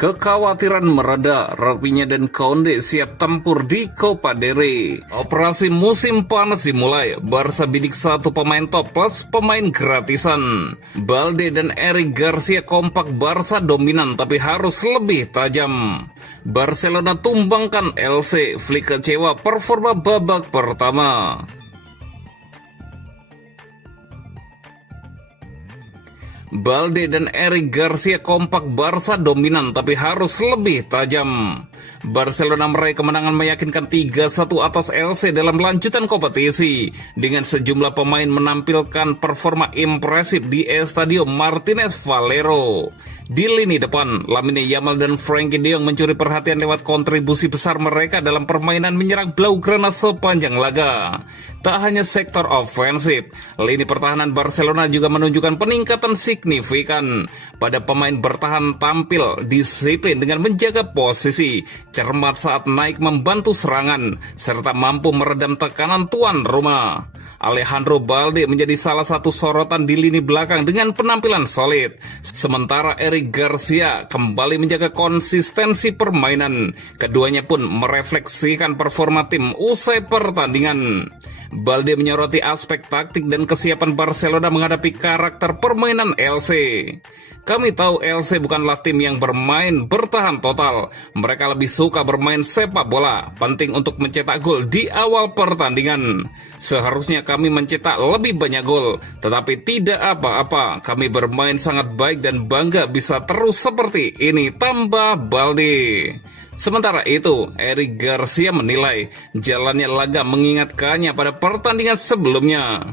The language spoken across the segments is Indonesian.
Kekhawatiran mereda, Rafinha dan Koundé siap tempur di Copa del Rey. Operasi musim panas dimulai, Barca bidik satu pemain top plus pemain gratisan. Balde dan Eric Garcia kompak, Barca dominan tapi harus lebih tajam. Barcelona tumbangkan LC, Flick kecewa performa babak pertama. Balde dan Eric Garcia kompak, Barca dominan tapi harus lebih tajam. Barcelona meraih kemenangan meyakinkan 3-1 atas LC dalam lanjutan kompetisi dengan sejumlah pemain menampilkan performa impresif di Estadio Martínez Valero. Di lini depan, Lamine Yamal dan Frenkie de Jong mencuri perhatian lewat kontribusi besar mereka dalam permainan menyerang Blaugrana sepanjang laga. Tak hanya sektor ofensif, lini pertahanan Barcelona juga menunjukkan peningkatan signifikan. Pada pemain bertahan tampil disiplin dengan menjaga posisi, cermat saat naik membantu serangan, serta mampu meredam tekanan tuan rumah. Alejandro Balde menjadi salah satu sorotan di lini belakang dengan penampilan solid. Sementara Eric Garcia kembali menjaga konsistensi permainan. Keduanya pun merefleksikan performa tim usai pertandingan. Balde menyoroti aspek taktik dan kesiapan Barcelona menghadapi karakter permainan LC. Kami tahu LC bukanlah tim yang bermain bertahan total. Mereka lebih suka bermain sepak bola. Penting untuk mencetak gol di awal pertandingan. Seharusnya kami mencetak lebih banyak gol. Tetapi tidak apa-apa. Kami bermain sangat baik dan bangga bisa terus seperti ini, tambah Balde. Sementara itu, Eric Garcia menilai jalannya laga mengingatkannya pada pertandingan sebelumnya.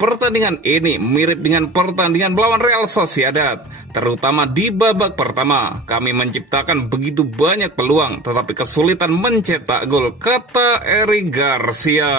Pertandingan ini mirip dengan pertandingan melawan Real Sociedad, terutama di babak pertama. Kami menciptakan begitu banyak peluang, tetapi kesulitan mencetak gol, kata Eric Garcia.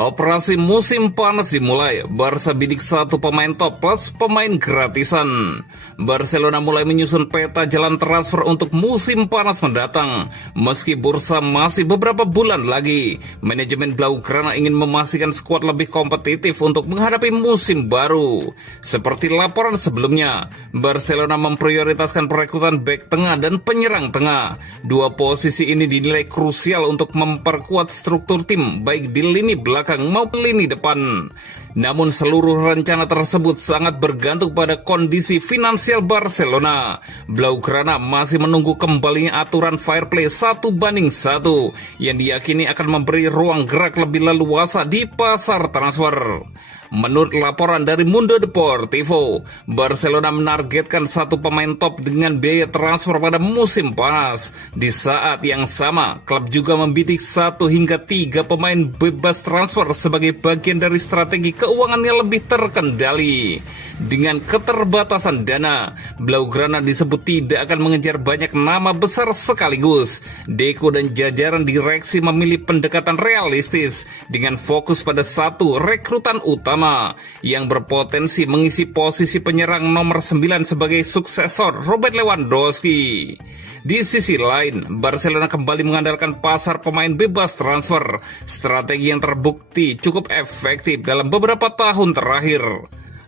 Operasi musim panas dimulai, Barca bidik satu pemain top plus pemain gratisan. Barcelona mulai menyusun peta jalan transfer untuk musim panas mendatang. Meski bursa masih beberapa bulan lagi, manajemen Blaugrana ingin memastikan skuad lebih kompetitif untuk menghadapi musim baru. Seperti laporan sebelumnya, Barcelona memprioritaskan perekrutan bek tengah dan penyerang tengah. Dua posisi ini dinilai krusial untuk memperkuat struktur tim, baik di lini belakang maupun lini depan. Namun seluruh rencana tersebut sangat bergantung pada kondisi finansial Barcelona. Blaugrana masih menunggu kembalinya aturan fair play 1:1 yang diyakini akan memberi ruang gerak lebih leluasa di pasar transfer. Menurut laporan dari Mundo Deportivo, Barcelona menargetkan satu pemain top dengan biaya transfer pada musim panas. Di saat yang sama, klub juga membidik 1 hingga 3 pemain bebas transfer sebagai bagian dari strategi keuangan yang lebih terkendali. Dengan keterbatasan dana, Blaugrana disebut tidak akan mengejar banyak nama besar sekaligus. Deco dan jajaran direksi memilih pendekatan realistis dengan fokus pada satu rekrutan utama yang berpotensi mengisi posisi penyerang nomor 9 sebagai suksesor Robert Lewandowski. Di sisi lain, Barcelona kembali mengandalkan pasar pemain bebas transfer, strategi yang terbukti cukup efektif dalam beberapa tahun terakhir.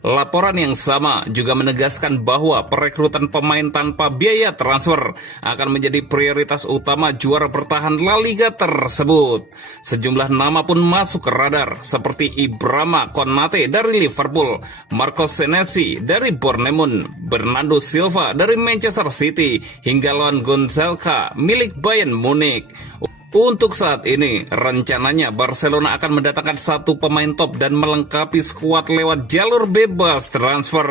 Laporan yang sama juga menegaskan bahwa perekrutan pemain tanpa biaya transfer akan menjadi prioritas utama juara bertahan La Liga tersebut. Sejumlah nama pun masuk ke radar seperti Ibrahima Konate dari Liverpool, Marcos Senesi dari Bournemouth, Bernardo Silva dari Manchester City, hingga Leon Goretzka milik Bayern Munich. Untuk saat ini, rencananya Barcelona akan mendatangkan satu pemain top dan melengkapi skuad lewat jalur bebas transfer.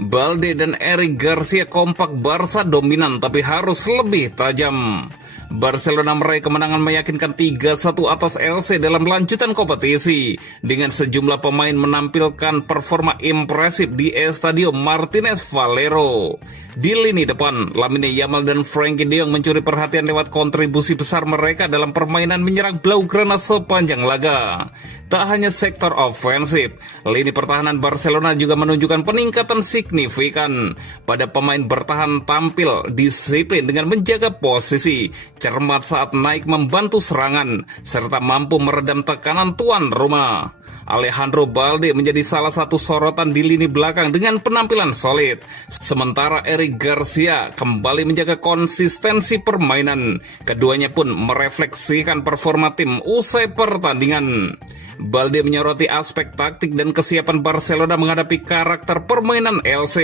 Balde dan Eric Garcia kompak, Barca dominan tapi harus lebih tajam. Barcelona meraih kemenangan meyakinkan 3-1 atas LC dalam lanjutan kompetisi dengan sejumlah pemain menampilkan performa impresif di Estadio Martínez Valero. Di lini depan, Lamine Yamal dan Frenkie de Jong mencuri perhatian lewat kontribusi besar mereka dalam permainan menyerang Blaugrana sepanjang laga. Tak hanya sektor ofensif, lini pertahanan Barcelona juga menunjukkan peningkatan signifikan. Pada pemain bertahan tampil disiplin dengan menjaga posisi, cermat saat naik membantu serangan, serta mampu meredam tekanan tuan rumah. Alejandro Balde menjadi salah satu sorotan di lini belakang dengan penampilan solid. Sementara Eric Garcia kembali menjaga konsistensi permainan. Keduanya pun merefleksikan performa tim usai pertandingan. Balde menyoroti aspek taktik dan kesiapan Barcelona menghadapi karakter permainan LC.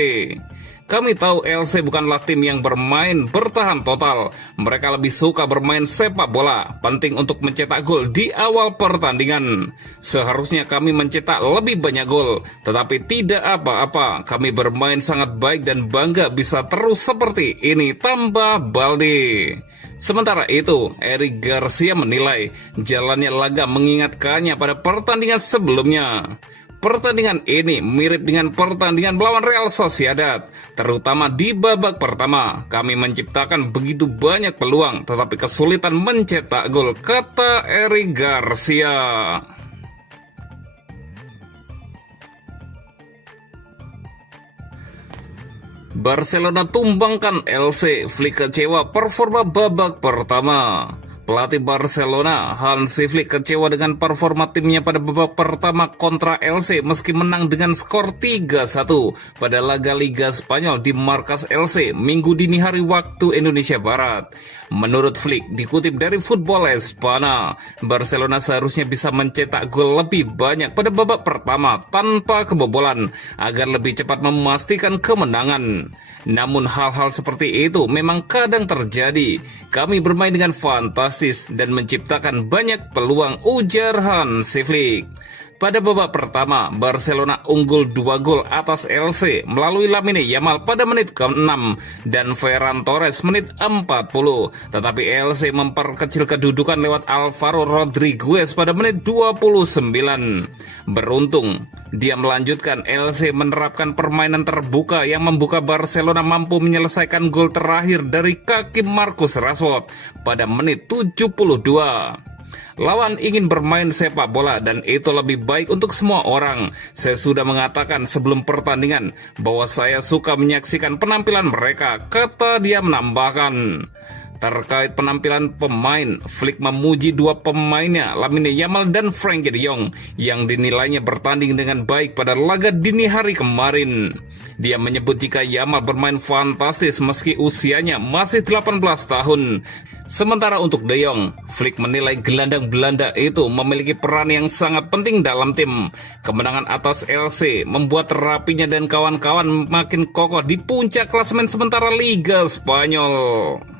Kami tahu LC bukanlah tim yang bermain bertahan total. Mereka lebih suka bermain sepak bola. Penting untuk mencetak gol di awal pertandingan. Seharusnya kami mencetak lebih banyak gol. Tetapi tidak apa-apa. Kami bermain sangat baik dan bangga bisa terus seperti ini, tambah Balde. Sementara itu, Eric Garcia menilai jalannya laga mengingatkannya pada pertandingan sebelumnya. Pertandingan ini mirip dengan pertandingan melawan Real Sociedad, terutama di babak pertama. Kami menciptakan begitu banyak peluang, tetapi kesulitan mencetak gol, kata Eric Garcia. Barcelona tumbangkan LC, Flick kecewa performa babak pertama. Pelatih Barcelona, Hansi Flick kecewa dengan performa timnya pada babak pertama kontra LC meski menang dengan skor 3-1 pada laga Liga Spanyol di markas LC Minggu dini hari waktu Indonesia Barat. Menurut Flick, dikutip dari Football Espana, Barcelona seharusnya bisa mencetak gol lebih banyak pada babak pertama tanpa kebobolan agar lebih cepat memastikan kemenangan. Namun hal-hal seperti itu memang kadang terjadi. Kami bermain dengan fantastis dan menciptakan banyak peluang, ujar Hansi Flick. Pada babak pertama, Barcelona unggul 2 gol atas LC melalui Lamine Yamal pada menit ke-6 dan Ferran Torres menit 40. Tetapi LC memperkecil kedudukan lewat Alvaro Rodriguez pada menit 29. Beruntung, dia melanjutkan. LC menerapkan permainan terbuka yang membuka Barcelona mampu menyelesaikan gol terakhir dari kaki Marcus Rashford pada menit 72. Lawan ingin bermain sepak bola dan itu lebih baik untuk semua orang. Saya sudah mengatakan sebelum pertandingan bahwa saya suka menyaksikan penampilan mereka, kata dia menambahkan. Terkait penampilan pemain, Flick memuji dua pemainnya, Lamine Yamal dan Frenkie de Jong, yang dinilainya bertanding dengan baik pada laga dini hari kemarin. Dia menyebut jika Yamal bermain fantastis meski usianya masih 18 tahun. Sementara untuk De Jong, Flick menilai gelandang Belanda itu memiliki peran yang sangat penting dalam tim. Kemenangan atas LC membuat Rapinya dan kawan-kawan makin kokoh di puncak klasemen sementara Liga Spanyol.